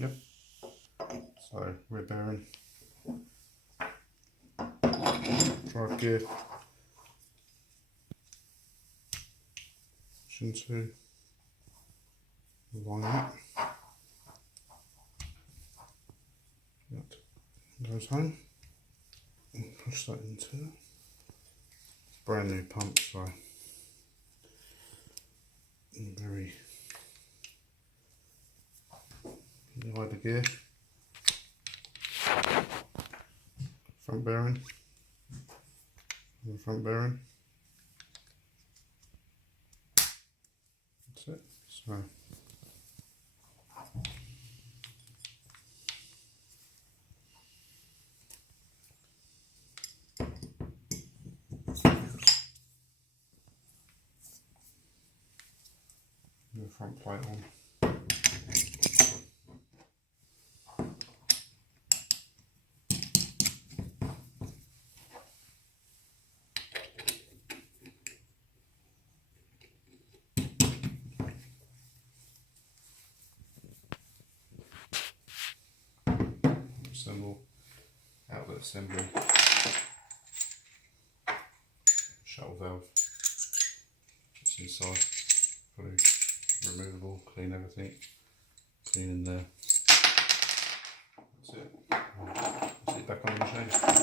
Yep. So rear bearing, drive gear, option 2, line up. That goes home. And push that into brand new pump, so very hide the gear. Front bearing, and front bearing. That's it. So the front plate on. Assemble, outlet assembly, shuttle valve, it's inside, fully removable, clean everything, clean in there, that's it, I'll sit back on the machine.